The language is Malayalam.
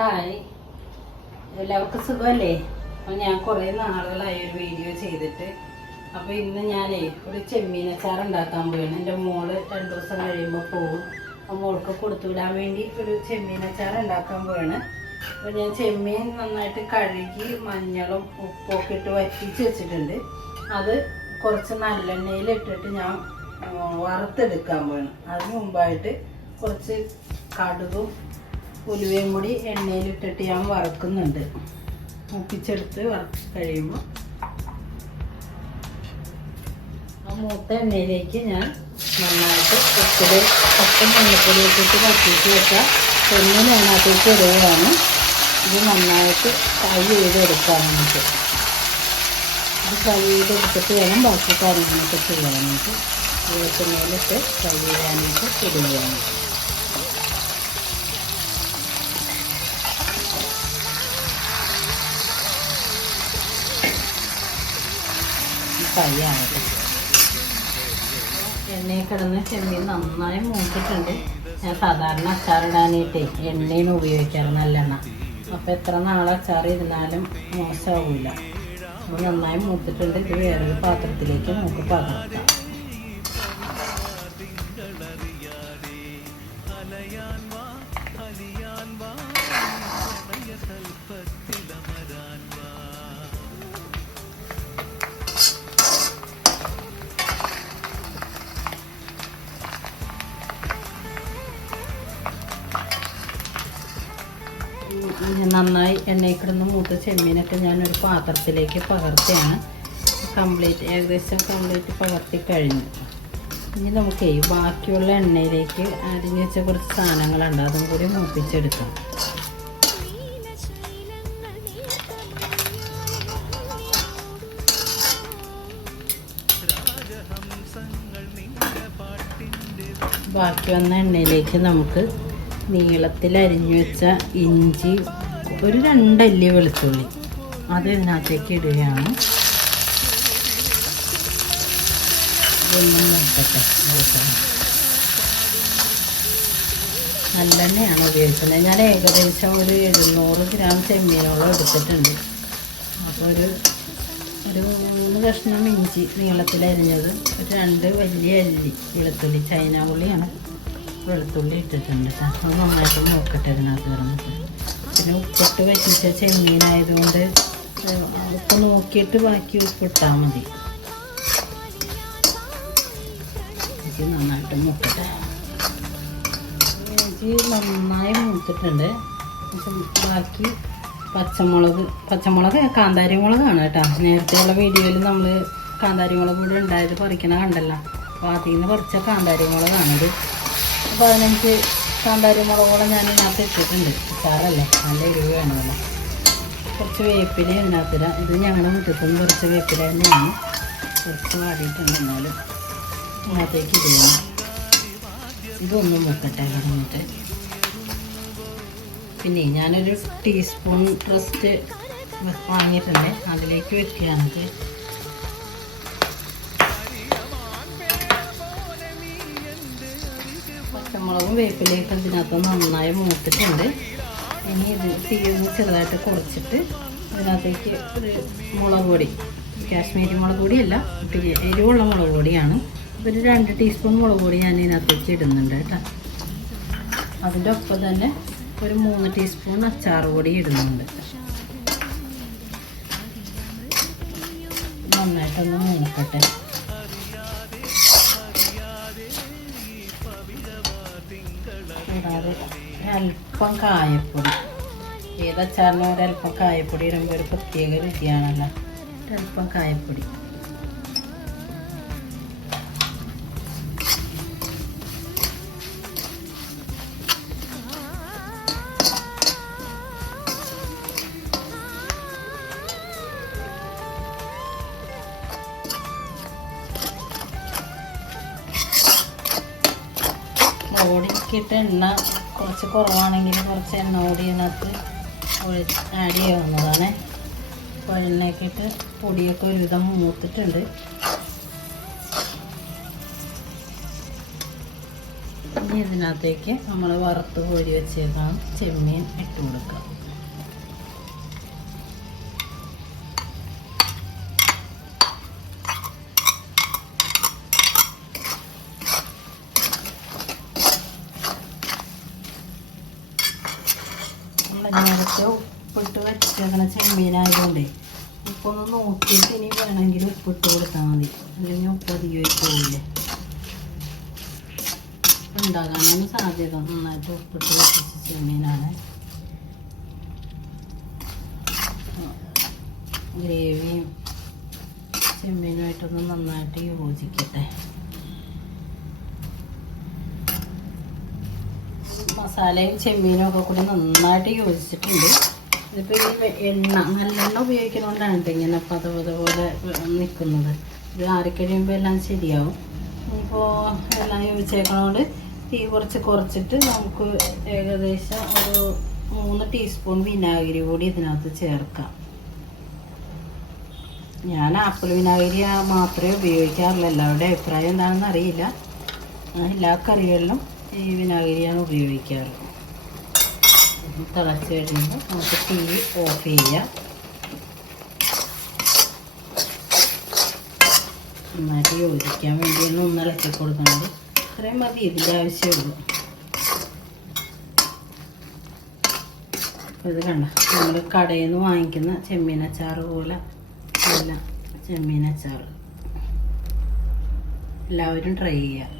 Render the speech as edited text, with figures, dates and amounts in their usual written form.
ഹായ്, എല്ലാവർക്കും സുഖമല്ലേ? അപ്പോൾ ഞാൻ കുറേ നാളുകളായി ഒരു വീഡിയോ ചെയ്തിട്ട്. അപ്പോൾ ഇന്ന് ഞാനേ ഒരു ചെമ്മീനച്ചാർ ഉണ്ടാക്കാൻ പോവുകയാണ്. എൻ്റെ മോള് 2 ദിവസം കഴിയുമ്പോൾ പോകും. അപ്പോൾ മോൾക്ക് കൊടുത്തു വിടാൻ വേണ്ടി ഒരു ചെമ്മീനച്ചാർ ഉണ്ടാക്കാൻ പോവുകയാണ്. അപ്പോൾ ഞാൻ ചെമ്മീൻ നന്നായിട്ട് കഴുകി മഞ്ഞളും ഉപ്പൊക്കെ ഇട്ട് വറ്റിച്ച് വെച്ചിട്ടുണ്ട്. അത് കുറച്ച് നല്ലെണ്ണയിൽ ഇട്ടിട്ട് ഞാൻ വറുത്തെടുക്കാൻ പോവുകയാണ്. അതിന് മുമ്പായിട്ട് കുറച്ച് കടുകും ഉലുവയും കൂടി എണ്ണയിലിട്ടിട്ട് ഞാൻ വറുക്കുന്നുണ്ട്. മുപ്പിച്ചെടുത്ത് വറുത്ത് കഴിയുമ്പോൾ ആ മൂത്ത എണ്ണയിലേക്ക് ഞാൻ നന്നായിട്ട് ഒപ്പം മഞ്ഞപ്പൊടി ഇട്ടിട്ട് വറ്റിച്ച് വെച്ചാൽ ഒന്ന് അതിനകത്തേക്ക് ഇടുകയാണ്. ഇത് നന്നായിട്ട് ഫ്രൈ ചെയ്തെടുക്കാൻ നമുക്ക്. ഇത് ഫ്രൈ ചെയ്തെടുത്തിട്ട് വേണം ബാക്കി കാര്യങ്ങളൊക്കെ ചെയ്യാനായിട്ട്. വെളിച്ചെണ്ണയിലിട്ട് ഫ്രൈ ചെയ്യാനായിട്ട് ഇടുകയാണ്. ഫ്രൈ ആയിട്ട് എണ്ണയിൽ കിടന്ന് ചെമ്മീൻ നന്നായി മൂത്തിട്ടുണ്ട്. ഞാൻ സാധാരണ അച്ചാറിടാനായിട്ടേ എണ്ണയാണ് ഉപയോഗിക്കാറ്, നല്ലെണ്ണ. അപ്പോൾ എത്ര നാളെ അച്ചാർ ഇരുന്നാലും മോശമാവില്ല. അപ്പോൾ നന്നായി മൂത്തിട്ടുണ്ട്. ഇത് വേറൊരു പാത്രത്തിലേക്ക് നമുക്ക് പകർത്താം. നന്നായി എണ്ണയിൽ കിടന്ന് മൂത്ത ചെമ്മീനൊക്കെ ഞാനൊരു പാത്രത്തിലേക്ക് പകർത്തിയാണ്. ഏകദേശം കംപ്ലീറ്റ് പകർത്തി കഴിഞ്ഞു. ഇനി നമുക്ക് ബാക്കിയുള്ള എണ്ണയിലേക്ക് അരിഞ്ഞ് വെച്ച കുറച്ച് സാധനങ്ങളുണ്ട്, അതും കൂടി മൂപ്പിച്ചെടുക്കാം. ബാക്കി വന്ന എണ്ണയിലേക്ക് നമുക്ക് നീളത്തിൽ അരിഞ്ഞു വെച്ച ഇഞ്ചി, ഒരു 2 അല്ലി വെളുത്തുള്ളി, അത് ഇതിനകത്തേക്ക് ഇടുകയാണ്. ഇതൊന്നും നോക്കട്ടെ. നല്ലെണ്ണയാണ് ഉപയോഗിക്കുന്നത്. ഞാൻ ഏകദേശം ഒരു 700 ഗ്രാം ചെമ്മീനോളം എടുത്തിട്ടുണ്ട്. അപ്പോൾ ഒരു 3 കഷ്ണം ഇഞ്ചി നീളത്തിൽ അരിഞ്ഞത്, ഒരു 2 വലിയ അല്ലി വെളുത്തുള്ളി, ചൈന ഉള്ളിയാണ്, വെളുത്തുള്ളി ഇട്ടിട്ടുണ്ട്. അത് നന്നായിട്ട് നോക്കട്ടെ ഇതിനകത്ത് കിടന്നിട്ട്. പിന്നെ ഉപ്പിട്ട് വറ്റിച്ച ചെമ്മീനായതുകൊണ്ട് ഉപ്പ് നോക്കിയിട്ട് ബാക്കി ഉപ്പിട്ടാൽ മതി. ഇഞ്ചി നന്നായിട്ട് മൂക്കട്ടെ. ഇഞ്ചി നന്നായി മൂത്തിട്ടുണ്ട്. ബാക്കി പച്ചമുളക് കാന്താരി മുളകാണ് കേട്ടോ. നേരത്തെയുള്ള വീഡിയോയിൽ നമ്മൾ കാന്താരി മുളക് കൂടെ ഉണ്ടായത് പറിക്കണ കണ്ടല്ലോ. അപ്പോൾ അതിൽ നിന്ന് പറിച്ച കാന്താരി മുളകാണിത്. 15 കാന്താരി മുളകോളം ഞാൻ ഇതിനകത്ത് ഇട്ടിട്ടുണ്ട്. അച്ചാറല്ലേ, നല്ല എരിവ് വേണമല്ലോ. കുറച്ച് വേപ്പില ഇതിനകത്തില്ല. ഇത് ഞങ്ങളുടെ മുറ്റത്തുനിന്ന് കുറച്ച് വേപ്പില തന്നെയാണ്. കുറച്ച് വാടിയിട്ടുണ്ട്, എന്നാലും ഇതിനകത്തേക്ക് ഇടുകയാണ്. ഇതൊന്നും വെക്കട്ടെ കിടന്നിട്ട്. പിന്നെ ഞാനൊരു ടീസ്പൂൺ റസ്റ്റ് വാങ്ങിയിട്ടുണ്ട്, അതിലേക്ക് വെക്കുകയാണെങ്കിൽ പച്ചമുളകും വേപ്പിലയൊക്കെ ഇതിനകത്ത് നന്നായി മൂത്തിട്ടുണ്ട്. ഇനി ഇത് തീയൊന്ന് ചെറുതായിട്ട് കുറച്ചിട്ട് ഇതിനകത്തേക്ക് ഒരു മുളക് പൊടി, കാശ്മീരി മുളക് പൊടിയല്ല, പിന്നെ എരിവുള്ള മുളക് പൊടിയാണ്. ഒരു 2 ടീസ്പൂൺ മുളക് പൊടി ഞാൻ ഇതിനകത്തേക്ക് ഇടുന്നുണ്ട് കേട്ടോ. അതിൻ്റെ ഒപ്പം തന്നെ ഒരു 3 ടീസ്പൂൺ അച്ചാർ പൊടി ഇടുന്നുണ്ട്. നന്നായിട്ടൊന്ന് മൂക്കട്ടെ. കൂടാതെ അല്പം കായപ്പൊടി, ഏതച്ചാറിനും ഒരല്പം കായപ്പൊടി ഇടുമ്പോൾ ഒരു പ്രത്യേക രുചിയാണല്ലോ. ഒരല്പം കായപ്പൊടി. ഓടിക്കിട്ട് എണ്ണ കുറച്ച് കുറവാണെങ്കിൽ കുറച്ച് എണ്ണ കൂടി ഇതിനകത്ത് ആഡ് ചെയ്യാവുന്നതാണ്. അപ്പോൾ എണ്ണയൊക്കെ ഇട്ട് പൊടിയൊക്കെ ഒരുവിധം മൂത്തിട്ടുണ്ട്. ഇനി ഇതിനകത്തേക്ക് നമ്മൾ വറുത്ത് കോരി വെച്ചേക്കാം ചെമ്മീൻ ഇട്ട് കൊടുക്കാം. നേരത്തെ ഉപ്പിട്ട് വെച്ചേക്കണ ചെമ്മീനായതുകൊണ്ടേ ഉപ്പൊന്ന് നോക്കിയിട്ട് ഇനി വേണമെങ്കിൽ ഉപ്പിട്ട് കൊടുത്താൽ മതി, അല്ലെങ്കിൽ ഉപ്പ് അധികമായി പോവില്ലേ. ഉണ്ടാകാനാണ് സാധ്യത. നന്നായിട്ട് ഉപ്പിട്ട് വെച്ച ചെമ്മീനാണ്. ഗ്രേവിയും ചെമ്മീനുമായിട്ടൊന്ന് നന്നായിട്ട് യോജിക്കട്ടെ. മസാലയും ചെമ്മീനും ഒക്കെ കൂടി നന്നായിട്ട് യോജിച്ചിട്ടുണ്ട്. ഇതിപ്പോൾ ഈ നല്ലെണ്ണ ഉപയോഗിക്കുന്നതുകൊണ്ടാണ് കേട്ടോ ഇങ്ങനെ പതപോലെ നിൽക്കുന്നത്. ഇത് ആറിക്കഴിയുമ്പോൾ എല്ലാം ശരിയാവും. ഇപ്പോൾ എല്ലാം യോജിച്ചേക്കണോണ്ട് തീ കുറച്ചിട്ട് നമുക്ക് ഏകദേശം ഒരു 3 ടീസ്പൂൺ വിനാഗിരി കൂടി ഇതിനകത്ത് ചേർക്കാം. ഞാൻ ആപ്പിൾ വിനാഗിരി മാത്രമേ ഉപയോഗിക്കാറുള്ളൂ. എല്ലാവരുടെ അഭിപ്രായം എന്താണെന്ന് അറിയില്ല. എല്ലാ കറികളിലും ഈ വിനാഗിരിയാണ് ഉപയോഗിക്കാറ്. തിളച്ച് കഴിയുമ്പോൾ നമുക്ക് തീ ഓഫ് ചെയ്യാം. നന്നായിട്ട് യോജിക്കാൻ വേണ്ടിയാണ് ഒന്ന് ഇളക്കി കൊടുക്കുന്നത്. ഇത്രയും മതി, ഇതിൻ്റെ ആവശ്യമുള്ളൂ. അപ്പോൾ ഇത് കണ്ട നമ്മൾ കടയിൽ നിന്ന് വാങ്ങിക്കുന്ന ചെമ്മീനച്ചാറ് പോലെ അല്ല ചെമ്മീനച്ചാറ്. എല്ലാവരും ട്രൈ ചെയ്യുക.